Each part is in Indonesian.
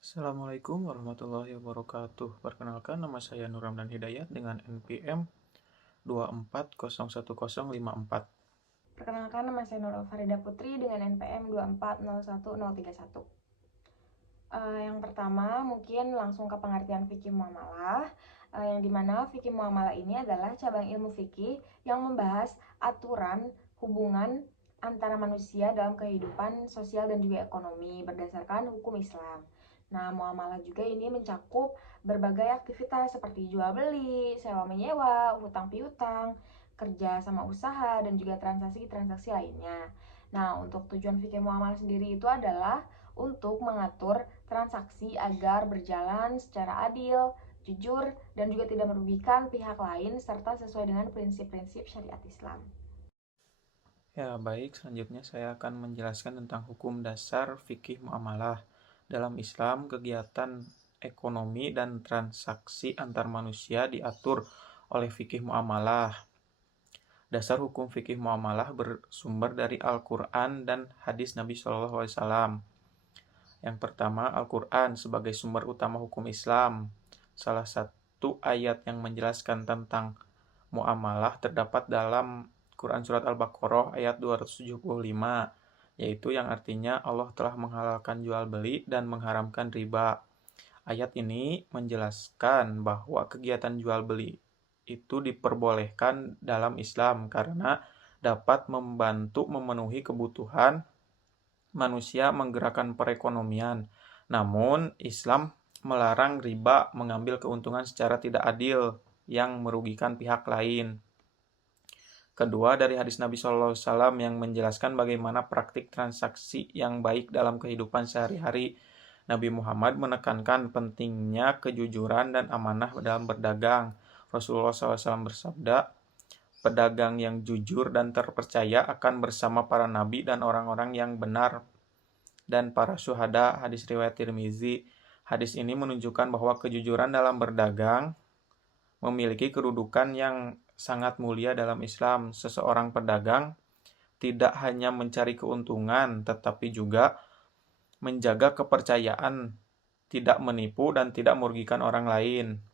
Assalamualaikum warahmatullahi wabarakatuh. Perkenalkan, nama saya Nur Ramdan Hidayat dengan NPM 24010054. Perkenalkan, nama saya Nurul Farida Putri dengan NPM 2401031. Yang pertama, mungkin langsung ke pengertian fikih muamalah. Yang dimana fikih muamalah ini adalah cabang ilmu fikih yang membahas aturan hubungan antara manusia dalam kehidupan sosial dan juga ekonomi berdasarkan hukum Islam. Nah, muamalah juga ini mencakup berbagai aktivitas seperti jual beli, sewa menyewa, hutang piutang, kerja sama usaha, dan juga transaksi-transaksi lainnya. Nah, untuk tujuan fikih muamalah sendiri itu adalah untuk mengatur transaksi agar berjalan secara adil, jujur, dan juga tidak merugikan pihak lain serta sesuai dengan prinsip-prinsip syariat Islam. Ya, baik. Selanjutnya saya akan menjelaskan tentang hukum dasar fikih muamalah. Dalam Islam, kegiatan ekonomi dan transaksi antar manusia diatur oleh fikih muamalah. Dasar hukum fikih muamalah bersumber dari Al-Quran dan hadis Nabi SAW. Yang pertama, Al-Quran sebagai sumber utama hukum Islam. Salah satu ayat yang menjelaskan tentang muamalah terdapat dalam Quran Surat Al-Baqarah ayat 275, yaitu yang artinya Allah telah menghalalkan jual beli dan mengharamkan riba. Ayat ini menjelaskan bahwa kegiatan jual beli itu diperbolehkan dalam Islam karena dapat membantu memenuhi kebutuhan manusia menggerakkan perekonomian. Namun, Islam melarang riba mengambil keuntungan secara tidak adil yang merugikan pihak lain. Kedua, dari hadis Nabi SAW yang menjelaskan bagaimana praktik transaksi yang baik dalam kehidupan sehari-hari. Nabi Muhammad menekankan pentingnya kejujuran dan amanah dalam berdagang. Rasulullah SAW bersabda, pedagang yang jujur dan terpercaya akan bersama para nabi dan orang-orang yang benar dan para syuhada. Hadis riwayat Tirmizi. Hadis ini menunjukkan bahwa kejujuran dalam berdagang memiliki kedudukan yang sangat mulia dalam Islam. Seseorang pedagang tidak hanya mencari keuntungan, tetapi juga menjaga kepercayaan, tidak menipu dan tidak merugikan orang lain.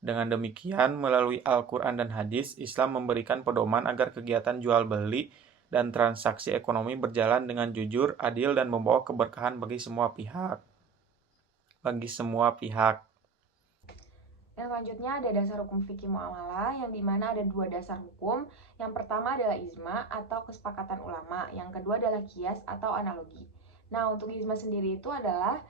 Dengan demikian, melalui Al-Quran dan hadis, Islam memberikan pedoman agar kegiatan jual beli dan transaksi ekonomi berjalan dengan jujur, adil, dan membawa keberkahan bagi semua pihak. Yang selanjutnya ada dasar hukum fikih muamalah yang dimana ada dua dasar hukum. Yang pertama adalah ijma atau kesepakatan ulama. Yang kedua adalah kias atau analogi. Nah, untuk ijma sendiri itu adalah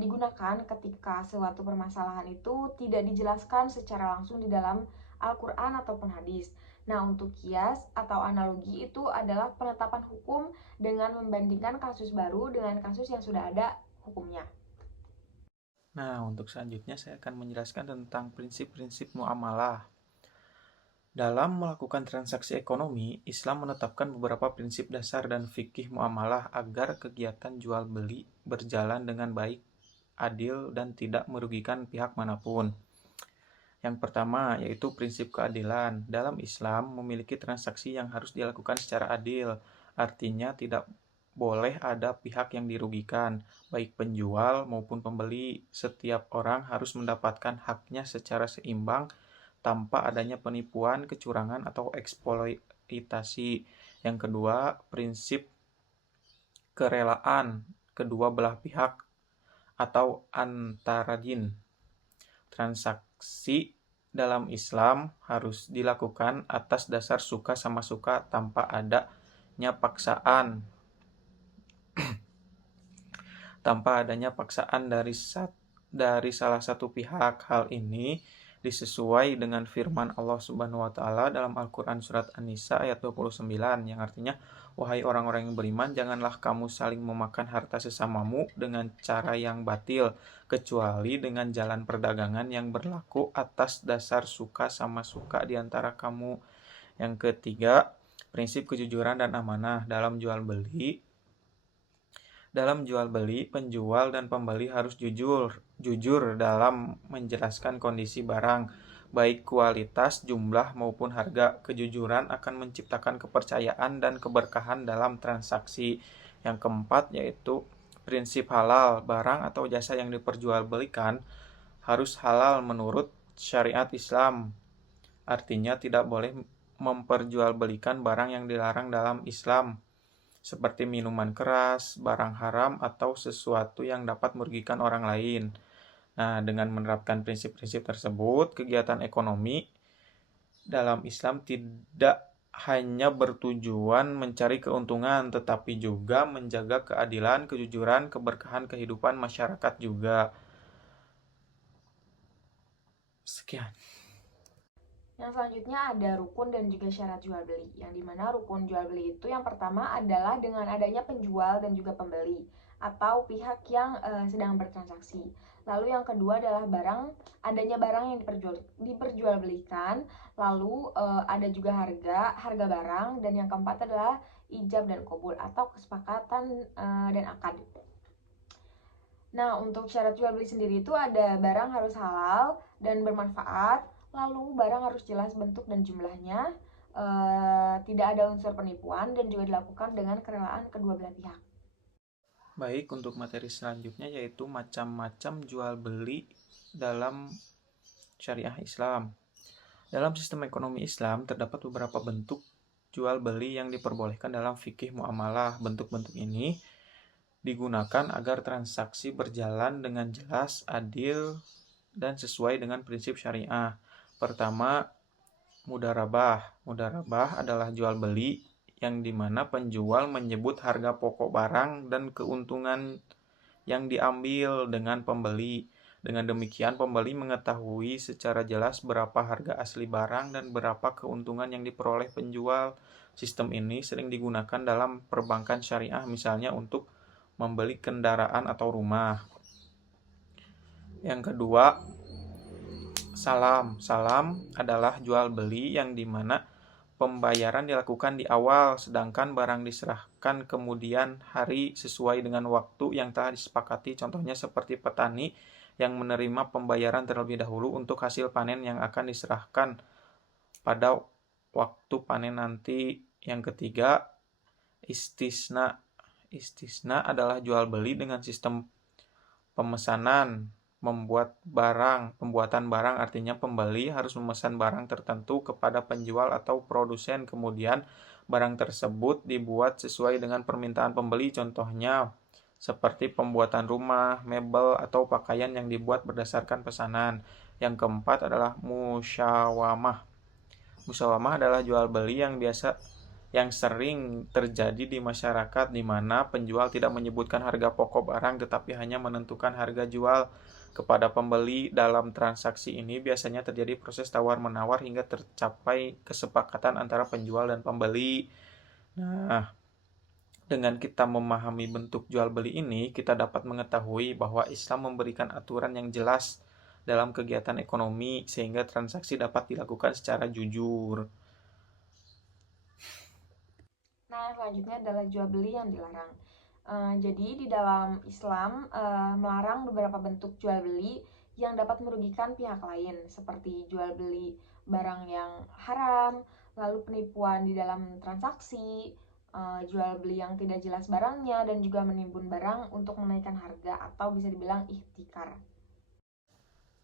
digunakan ketika suatu permasalahan itu tidak dijelaskan secara langsung di dalam Al-Quran ataupun hadis. Nah, untuk kias atau analogi itu adalah penetapan hukum dengan membandingkan kasus baru dengan kasus yang sudah ada hukumnya. Nah, untuk selanjutnya saya akan menjelaskan tentang prinsip-prinsip muamalah. Dalam melakukan transaksi ekonomi, Islam menetapkan beberapa prinsip dasar dan fikih muamalah agar kegiatan jual beli berjalan dengan baik, adil, dan tidak merugikan pihak manapun. Yang pertama yaitu prinsip keadilan. Dalam Islam memiliki transaksi yang harus dilakukan secara adil. Artinya tidak boleh ada pihak yang dirugikan, baik penjual maupun pembeli. Setiap orang harus mendapatkan haknya secara seimbang tanpa adanya penipuan, kecurangan, atau eksploitasi. Yang kedua, prinsip kerelaan kedua belah pihak atau antaradin. Transaksi dalam Islam harus dilakukan atas dasar suka sama suka tanpa adanya paksaan. Dari salah satu pihak. Hal ini disesuai dengan firman Allah Subhanahu wa taala dalam Al-Qur'an surat An-Nisa ayat 29 yang artinya, wahai orang-orang yang beriman, janganlah kamu saling memakan harta sesamamu dengan cara yang batil, kecuali dengan jalan perdagangan yang berlaku atas dasar suka sama suka di antara kamu. Yang ketiga, prinsip kejujuran dan amanah dalam jual beli. Dalam jual beli, penjual dan pembeli harus jujur dalam menjelaskan kondisi barang, baik kualitas, jumlah, maupun harga. Kejujuran akan menciptakan kepercayaan dan keberkahan dalam transaksi. Yang keempat yaitu Prinsip halal, barang atau jasa yang diperjualbelikan harus halal menurut syariat Islam. Artinya tidak boleh memperjualbelikan barang yang dilarang dalam Islam, seperti minuman keras, barang haram, atau sesuatu yang dapat merugikan orang lain. Nah, dengan menerapkan prinsip-prinsip tersebut, kegiatan ekonomi dalam Islam tidak hanya bertujuan mencari keuntungan, tetapi juga menjaga keadilan, kejujuran, keberkahan kehidupan masyarakat juga. Sekian. Yang selanjutnya ada rukun dan juga syarat jual beli. Yang dimana rukun jual beli itu yang pertama adalah dengan adanya penjual dan juga pembeli atau pihak yang sedang bertransaksi. Lalu yang kedua adalah adanya barang yang diperjualbelikan. Lalu ada juga harga barang, dan yang keempat adalah ijab dan qabul atau kesepakatan dan akad. Nah, untuk syarat jual beli sendiri itu ada barang harus halal dan bermanfaat, lalu barang harus jelas bentuk dan jumlahnya, tidak ada unsur penipuan, dan juga dilakukan dengan kerelaan kedua belah pihak. Baik, untuk materi selanjutnya yaitu macam-macam jual beli dalam syariah Islam. Dalam sistem ekonomi Islam terdapat beberapa bentuk jual beli yang diperbolehkan dalam fikih muamalah. Bentuk-bentuk ini digunakan agar transaksi berjalan dengan jelas, adil, dan sesuai dengan prinsip syariah. Pertama, mudarabah. Mudarabah adalah jual beli yang dimana penjual menyebut harga pokok barang dan keuntungan yang diambil dengan pembeli. Dengan demikian, pembeli mengetahui secara jelas berapa harga asli barang dan berapa keuntungan yang diperoleh penjual. Sistem ini sering digunakan dalam perbankan syariah, misalnya untuk membeli kendaraan atau rumah. Yang kedua, salam. Salam adalah jual beli yang dimana pembayaran dilakukan di awal, sedangkan barang diserahkan kemudian hari sesuai dengan waktu yang telah disepakati. Contohnya seperti petani yang menerima pembayaran terlebih dahulu untuk hasil panen yang akan diserahkan pada waktu panen nanti. Yang ketiga, istisna. Istisna adalah jual beli dengan sistem pemesanan. Pembuatan barang artinya pembeli harus memesan barang tertentu kepada penjual atau produsen, kemudian barang tersebut dibuat sesuai dengan permintaan pembeli. Contohnya seperti pembuatan rumah, mebel, atau pakaian yang dibuat berdasarkan pesanan. Yang keempat adalah musyawamah. Musyawamah adalah jual beli yang sering terjadi di masyarakat, di mana penjual tidak menyebutkan harga pokok barang tetapi hanya menentukan harga jual kepada pembeli. Dalam transaksi ini biasanya terjadi proses tawar-menawar hingga tercapai kesepakatan antara penjual dan pembeli. Nah, dengan kita memahami bentuk jual beli ini, kita dapat mengetahui bahwa Islam memberikan aturan yang jelas dalam kegiatan ekonomi sehingga transaksi dapat dilakukan secara jujur. Nah, selanjutnya adalah jual beli yang dilarang. Jadi di dalam Islam melarang beberapa bentuk jual beli yang dapat merugikan pihak lain, seperti jual beli barang yang haram, lalu penipuan di dalam transaksi, jual beli yang tidak jelas barangnya, dan juga menimbun barang untuk menaikkan harga atau bisa dibilang ihtikar.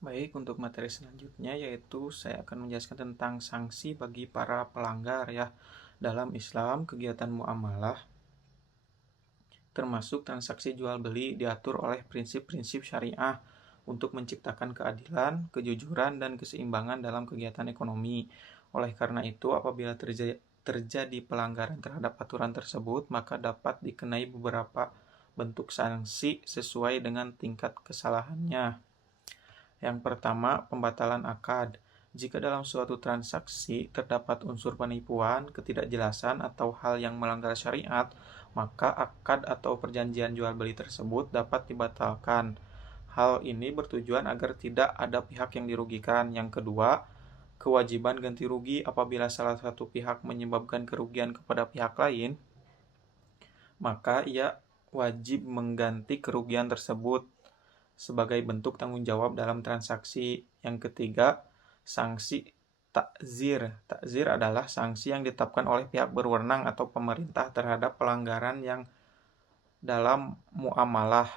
Baik, untuk materi selanjutnya yaitu saya akan menjelaskan tentang sanksi bagi para pelanggar ya. Dalam Islam, kegiatan muamalah termasuk transaksi jual beli diatur oleh prinsip-prinsip syariah untuk menciptakan keadilan, kejujuran, dan keseimbangan dalam kegiatan ekonomi. Oleh karena itu, apabila terjadi pelanggaran terhadap aturan tersebut, maka dapat dikenai beberapa bentuk sanksi sesuai dengan tingkat kesalahannya. Yang pertama, pembatalan akad. Jika dalam suatu transaksi terdapat unsur penipuan, ketidakjelasan, atau hal yang melanggar syariat, maka akad atau perjanjian jual beli tersebut dapat dibatalkan. Hal ini bertujuan agar tidak ada pihak yang dirugikan. Yang kedua, kewajiban ganti rugi. Apabila salah satu pihak menyebabkan kerugian kepada pihak lain, maka ia wajib mengganti kerugian tersebut sebagai bentuk tanggung jawab dalam transaksi. Yang ketiga, sanksi takzir. Takzir adalah sanksi yang ditetapkan oleh pihak berwenang atau pemerintah terhadap pelanggaran yang dalam muamalah.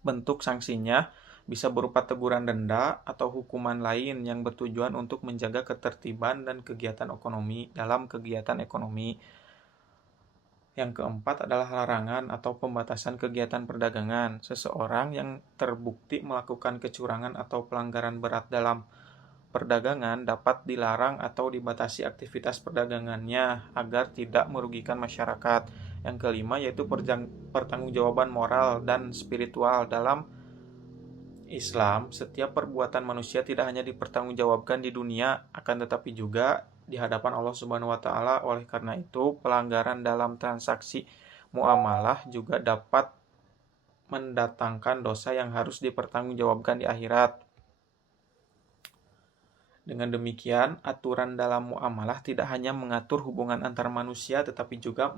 Bentuk sanksinya bisa berupa teguran denda atau hukuman lain yang bertujuan untuk menjaga ketertiban dan kegiatan ekonomi dalam kegiatan ekonomi. Yang keempat adalah larangan atau pembatasan kegiatan perdagangan. Seseorang yang terbukti melakukan kecurangan atau pelanggaran berat dalam perdagangan dapat dilarang atau dibatasi aktivitas perdagangannya agar tidak merugikan masyarakat. Yang kelima yaitu pertanggungjawaban moral dan spiritual. Dalam Islam, setiap perbuatan manusia tidak hanya dipertanggungjawabkan di dunia, akan tetapi juga di hadapan Allah Subhanahu wa taala. Oleh karena itu, pelanggaran dalam transaksi muamalah juga dapat mendatangkan dosa yang harus dipertanggungjawabkan di akhirat. Dengan demikian, aturan dalam muamalah tidak hanya mengatur hubungan antar manusia, tetapi juga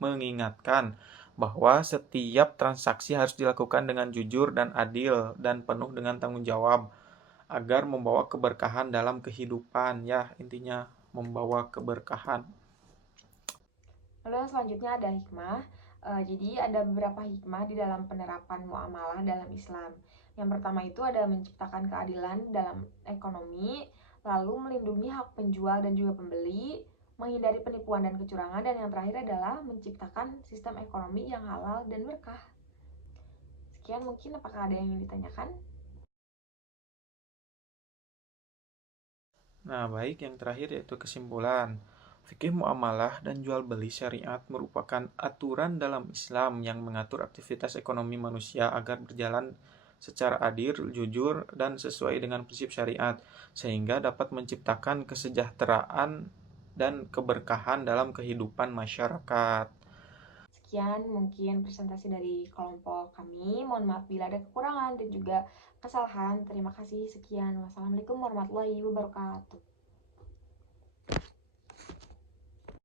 mengingatkan bahwa setiap transaksi harus dilakukan dengan jujur dan adil dan penuh dengan tanggung jawab agar membawa keberkahan dalam kehidupan. Ya, intinya membawa keberkahan. Lalu yang selanjutnya ada hikmah. Jadi ada beberapa hikmah di dalam penerapan muamalah dalam Islam. Yang pertama itu ada menciptakan keadilan dalam ekonomi, lalu melindungi hak penjual dan juga pembeli, menghindari penipuan dan kecurangan, dan yang terakhir adalah menciptakan sistem ekonomi yang halal dan berkah. Sekian, mungkin apakah ada yang ingin ditanyakan? Nah, baik, yang terakhir yaitu kesimpulan. Fikih muamalah dan jual beli syariat merupakan aturan dalam Islam yang mengatur aktivitas ekonomi manusia agar berjalan secara adil, jujur, dan sesuai dengan prinsip syariat, sehingga dapat menciptakan kesejahteraan dan keberkahan dalam kehidupan masyarakat. Sekian mungkin presentasi dari kelompok kami. Mohon maaf bila ada kekurangan dan juga kesalahan. Terima kasih. Sekian. Wassalamualaikum warahmatullahi wabarakatuh.